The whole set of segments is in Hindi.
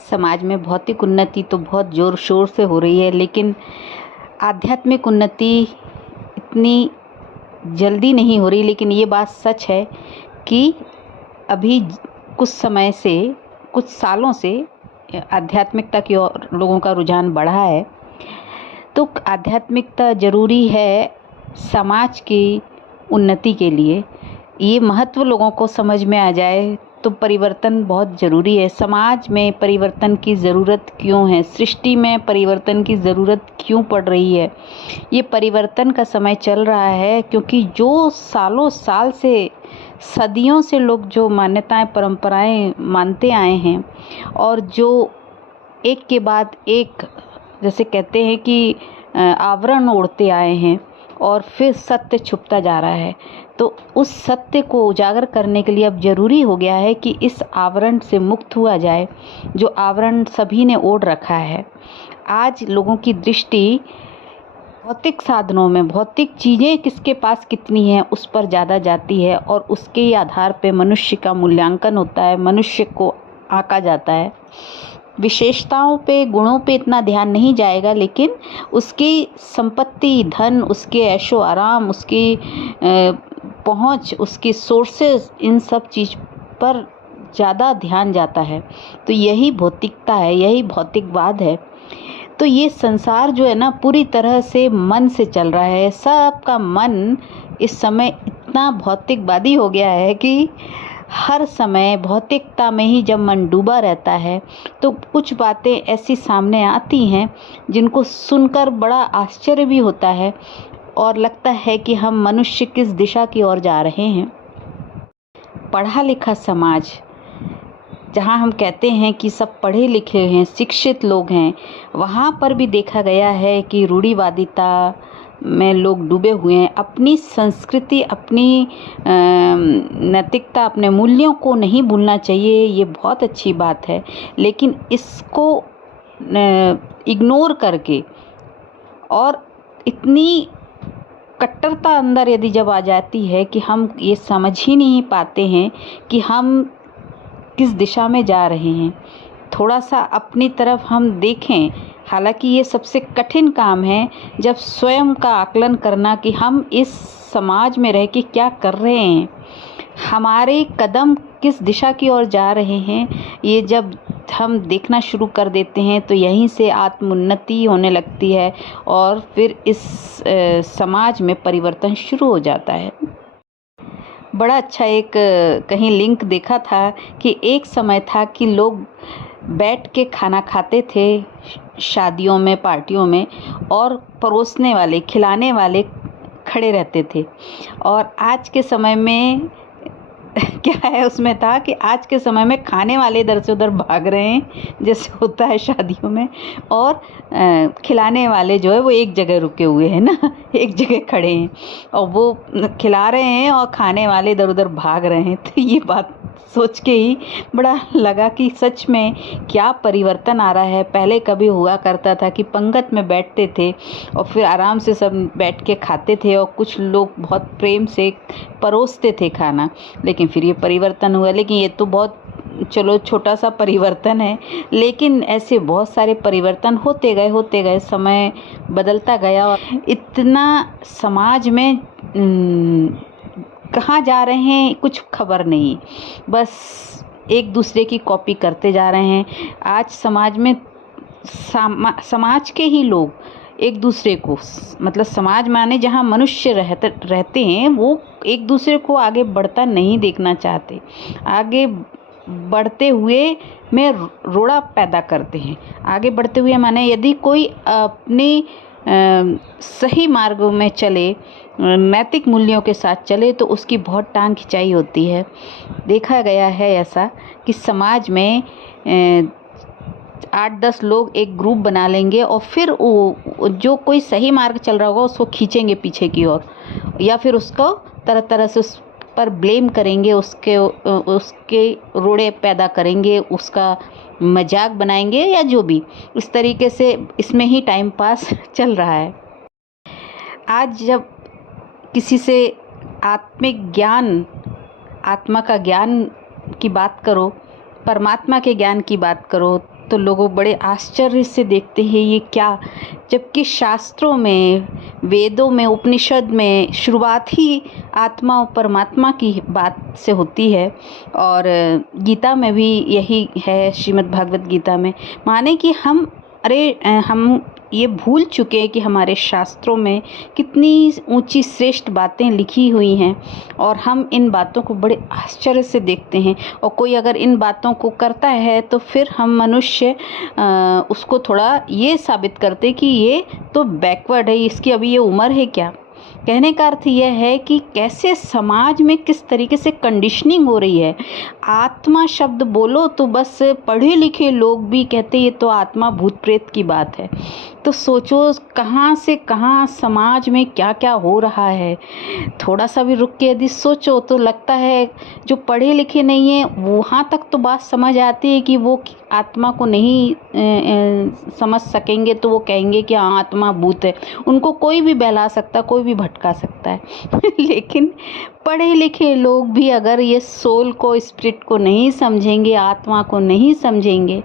समाज में भौतिक उन्नति तो बहुत ज़ोर शोर से हो रही है, लेकिन आध्यात्मिक उन्नति इतनी जल्दी नहीं हो रही। लेकिन ये बात सच है कि अभी कुछ समय से, कुछ सालों से आध्यात्मिकता की ओर लोगों का रुझान बढ़ा है। तो आध्यात्मिकता ज़रूरी है समाज की उन्नति के लिए। ये महत्व लोगों को समझ में आ जाए तो परिवर्तन बहुत ज़रूरी है। समाज में परिवर्तन की ज़रूरत क्यों है, सृष्टि में परिवर्तन की ज़रूरत क्यों पड़ रही है। ये परिवर्तन का समय चल रहा है क्योंकि जो सालों साल से, सदियों से लोग जो मान्यताएं, परंपराएं मानते आए हैं और जो एक के बाद एक, जैसे कहते हैं कि आवरण ओढ़ते आए हैं और फिर सत्य छुपता जा रहा है। तो उस सत्य को उजागर करने के लिए अब ज़रूरी हो गया है कि इस आवरण से मुक्त हुआ जाए जो आवरण सभी ने ओढ़ रखा है। आज लोगों की दृष्टि भौतिक साधनों में, भौतिक चीज़ें किसके पास कितनी हैं उस पर ज़्यादा जाती है और उसके ही आधार पे मनुष्य का मूल्यांकन होता है, मनुष्य को आंका जाता है। विशेषताओं पे, गुणों पे इतना ध्यान नहीं जाएगा, लेकिन उसकी संपत्ति, धन, उसके ऐशो आराम, उसकी पहुंच, उसकी सोर्सेज, इन सब चीज़ पर ज़्यादा ध्यान जाता है। तो यही भौतिकता है, यही भौतिकवाद है। तो ये संसार जो है ना, पूरी तरह से मन से चल रहा है। सबका मन इस समय इतना भौतिकवादी हो गया है कि हर समय भौतिकता में ही जब मन डूबा रहता है तो कुछ बातें ऐसी सामने आती हैं जिनको सुनकर बड़ा आश्चर्य भी होता है और लगता है कि हम मनुष्य किस दिशा की ओर जा रहे हैं। पढ़ा लिखा समाज, जहाँ हम कहते हैं कि सब पढ़े लिखे हैं, शिक्षित लोग हैं, वहाँ पर भी देखा गया है कि रूढ़िवादिता में लोग डूबे हुए हैं। अपनी संस्कृति, अपनी नैतिकता, अपने मूल्यों को नहीं भूलना चाहिए, ये बहुत अच्छी बात है। लेकिन इसको इग्नोर करके और इतनी कट्टरता अंदर यदि जब आ जाती है कि हम ये समझ ही नहीं पाते हैं कि हम किस दिशा में जा रहे हैं, थोड़ा सा अपनी तरफ हम देखें। हालांकि ये सबसे कठिन काम है, जब स्वयं का आकलन करना कि हम इस समाज में रह के क्या कर रहे हैं, हमारे कदम किस दिशा की ओर जा रहे हैं। ये जब हम देखना शुरू कर देते हैं तो यहीं से आत्मोन्नति होने लगती है और फिर इस समाज में परिवर्तन शुरू हो जाता है। बड़ा अच्छा एक कहीं लिंक देखा था कि एक समय था कि लोग बैठ के खाना खाते थे शादियों में, पार्टियों में, और परोसने वाले, खिलाने वाले खड़े रहते थे। और आज के समय में क्या है, उसमें था कि आज के समय में खाने वाले इधर से उधर भाग रहे हैं, जैसे होता है शादियों में, और खिलाने वाले जो है वो एक जगह रुके हुए हैं ना, एक जगह खड़े हैं और वो खिला रहे हैं और खाने वाले इधर उधर भाग रहे हैं। तो ये बात सोच के ही बड़ा लगा कि सच में क्या परिवर्तन आ रहा है। पहले कभी हुआ करता था कि पंगत में बैठते थे और फिर आराम से सब बैठ के खाते थे और कुछ लोग बहुत प्रेम से परोसते थे खाना। लेकिन फिर ये परिवर्तन हुआ। लेकिन ये तो बहुत, चलो, छोटा सा परिवर्तन है, लेकिन ऐसे बहुत सारे परिवर्तन होते गए, समय बदलता गया और इतना समाज में कहाँ जा रहे हैं कुछ खबर नहीं, बस एक दूसरे की कॉपी करते जा रहे हैं। आज समाज में समाज के ही लोग एक दूसरे को, मतलब समाज माने जहाँ मनुष्य रहते हैं, वो एक दूसरे को आगे बढ़ता नहीं देखना चाहते। आगे बढ़ते हुए में रोड़ा पैदा करते हैं। आगे बढ़ते हुए माने यदि कोई अपने सही मार्ग में चले, नैतिक मूल्यों के साथ चले, तो उसकी बहुत टांग खिंचाई होती है। देखा गया है ऐसा कि समाज में 8-10 लोग एक ग्रुप बना लेंगे और फिर जो कोई सही मार्ग चल रहा होगा उसको खींचेंगे पीछे की ओर, या फिर उसको तरह तरह से उस पर ब्लेम करेंगे, उसके रोड़े पैदा करेंगे, उसका मजाक बनाएंगे, या जो भी, इस तरीके से इसमें ही टाइम पास चल रहा है। आज जब किसी से आत्मिक ज्ञान, आत्मा का ज्ञान की बात करो, परमात्मा के ज्ञान की बात करो, तो लोग बड़े आश्चर्य से देखते हैं ये क्या, जबकि शास्त्रों में, वेदों में, उपनिषद में शुरुआत ही आत्मा और परमात्मा की बात से होती है। और गीता में भी यही है, श्रीमद् भागवत गीता में। माने कि हम हम ये भूल चुके हैं कि हमारे शास्त्रों में कितनी ऊंची श्रेष्ठ बातें लिखी हुई हैं, और हम इन बातों को बड़े आश्चर्य से देखते हैं। और कोई अगर इन बातों को करता है तो फिर हम मनुष्य उसको थोड़ा ये साबित करते कि ये तो बैकवर्ड है, इसकी अभी ये उम्र है क्या। कहने का अर्थ यह है कि कैसे समाज में किस तरीके से कंडीशनिंग हो रही है। आत्मा शब्द बोलो तो बस पढ़े लिखे लोग भी कहते ये तो आत्मा भूत प्रेत की बात है। तो सोचो कहाँ से कहाँ समाज में क्या क्या हो रहा है। थोड़ा सा भी रुक के यदि सोचो तो लगता है जो पढ़े लिखे नहीं है वहाँ तक तो बात समझ आती है कि वो आत्मा को नहीं समझ सकेंगे तो वो कहेंगे कि हाँ आत्मा भूत है, उनको कोई भी बहला सकता, कोई भी भटका सकता है। लेकिन पढ़े लिखे लोग भी अगर ये सोल को, स्पिरिट को नहीं समझेंगे, आत्मा को नहीं समझेंगे,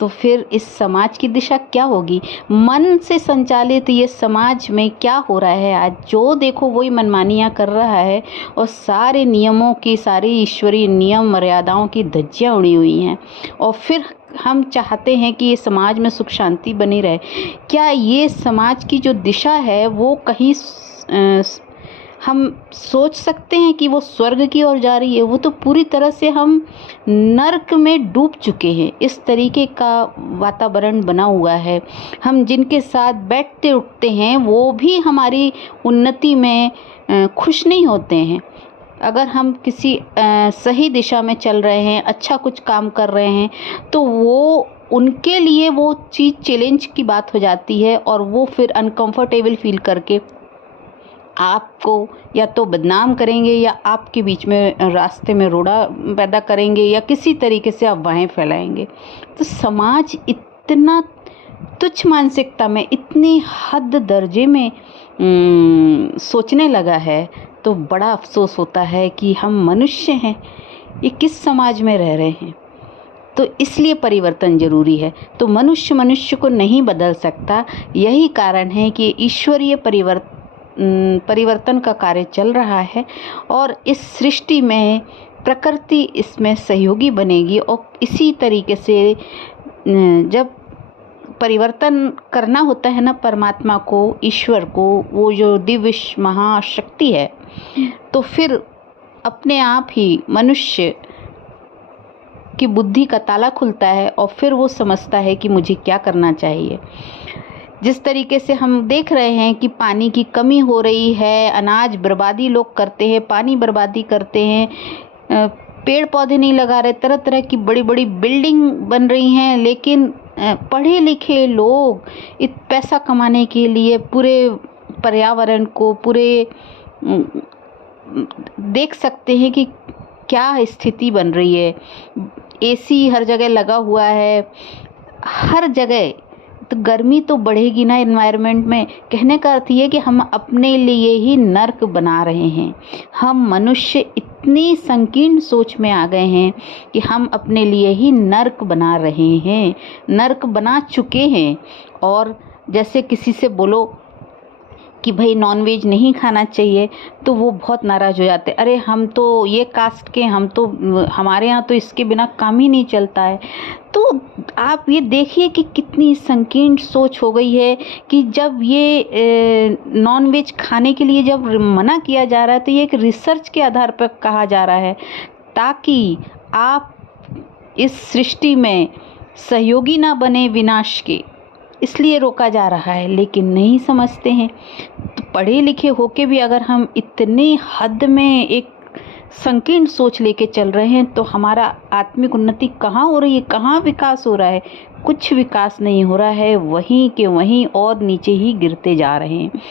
तो फिर इस समाज की दिशा क्या होगी। मन से संचालित ये समाज में क्या हो रहा है आज, जो देखो वही मनमानियाँ कर रहा है, और सारे नियमों की, सारी ईश्वरीय नियम मर्यादाओं की धज्जियाँ उड़ी हुई हैं। और फिर हम चाहते हैं कि ये समाज में सुख शांति बनी रहे। क्या ये समाज की जो दिशा है वो कहीं हम सोच सकते हैं कि वो स्वर्ग की ओर जा रही है। वो तो पूरी तरह से हम नर्क में डूब चुके हैं। इस तरीके का वातावरण बना हुआ है। हम जिनके साथ बैठते उठते हैं वो भी हमारी उन्नति में खुश नहीं होते हैं। अगर हम किसी सही दिशा में चल रहे हैं, अच्छा कुछ काम कर रहे हैं, तो वो उनके लिए वो चीज़ चैलेंज की बात हो जाती है, और वो फिर अनकंफर्टेबल फील करके आपको या तो बदनाम करेंगे, या आपके बीच में रास्ते में रोड़ा पैदा करेंगे, या किसी तरीके से अफवाहें फैलाएंगे। तो समाज इतना तुच्छ मानसिकता में, इतनी हद दर्जे में सोचने लगा है, तो बड़ा अफसोस होता है कि हम मनुष्य हैं, ये किस समाज में रह रहे हैं। तो इसलिए परिवर्तन जरूरी है। तो मनुष्य मनुष्य को नहीं बदल सकता। यही कारण है कि ईश्वरीय परिवर्तन का कार्य चल रहा है, और इस सृष्टि में प्रकृति इसमें सहयोगी बनेगी। और इसी तरीके से जब परिवर्तन करना होता है ना परमात्मा को, ईश्वर को, वो जो दिव्य महाशक्ति है, तो फिर अपने आप ही मनुष्य की बुद्धि का ताला खुलता है, और फिर वो समझता है कि मुझे क्या करना चाहिए। जिस तरीके से हम देख रहे हैं कि पानी की कमी हो रही है, अनाज बर्बादी लोग करते हैं, पानी बर्बादी करते हैं, पेड़ पौधे नहीं लगा रहे, तरह तरह की बड़ी बड़ी बिल्डिंग बन रही हैं, लेकिन पढ़े लिखे लोग पैसा कमाने के लिए पूरे पर्यावरण को, पूरे देख सकते हैं कि क्या स्थिति बन रही है। एसी हर जगह लगा हुआ है, हर जगह। तो गर्मी तो बढ़ेगी ना एनवायरनमेंट में। कहने का अर्थ ये कि हम अपने लिए ही नर्क बना रहे हैं। हम मनुष्य इतनी संकीर्ण सोच में आ गए हैं कि हम अपने लिए ही नर्क बना रहे हैं, नर्क बना चुके हैं। और जैसे किसी से बोलो कि भाई नॉनवेज नहीं खाना चाहिए, तो वो बहुत नाराज़ हो जाते, अरे हम तो ये कास्ट के, हम तो, हमारे यहाँ तो इसके बिना काम ही नहीं चलता है। तो आप ये देखिए कि कितनी संकीर्ण सोच हो गई है कि जब ये नॉनवेज खाने के लिए जब मना किया जा रहा है, तो ये एक रिसर्च के आधार पर कहा जा रहा है, ताकि आप इस सृष्टि में सहयोगी ना बने विनाश के, इसलिए रोका जा रहा है। लेकिन नहीं समझते हैं। तो पढ़े लिखे होके भी अगर हम इतने हद में एक संकीर्ण सोच लेके चल रहे हैं, तो हमारा आत्मिक उन्नति कहाँ हो रही है, कहाँ विकास हो रहा है? कुछ विकास नहीं हो रहा है, वहीं के वहीं और नीचे ही गिरते जा रहे हैं।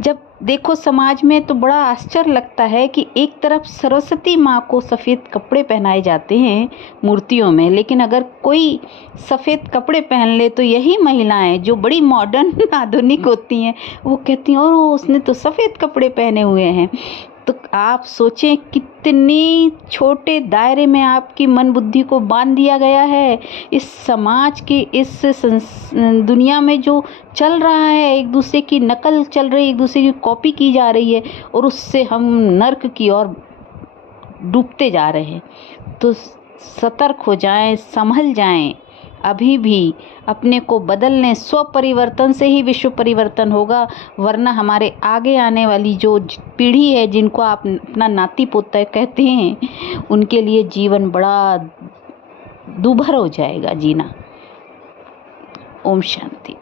जब देखो समाज में तो बड़ा आश्चर्य लगता है कि एक तरफ सरस्वती माँ को सफ़ेद कपड़े पहनाए जाते हैं मूर्तियों में, लेकिन अगर कोई सफ़ेद कपड़े पहन ले तो यही महिलाएं जो बड़ी मॉडर्न आधुनिक होती हैं, वो कहती हैं और उसने तो सफ़ेद कपड़े पहने हुए हैं। तो आप सोचें कितनी छोटे दायरे में आपकी मन बुद्धि को बांध दिया गया है। इस समाज की इस दुनिया में जो चल रहा है, एक दूसरे की नकल चल रही है, एक दूसरे की कॉपी की जा रही है और उससे हम नर्क की ओर डूबते जा रहे हैं। तो सतर्क हो जाएं, संभल जाएं, अभी भी अपने को बदल लें। स्व परिवर्तन से ही विश्व परिवर्तन होगा, वरना हमारे आगे आने वाली जो पीढ़ी है, जिनको आप अपना नाती पोता कहते हैं, उनके लिए जीवन बड़ा दूभर हो जाएगा जीना। ओम शांति।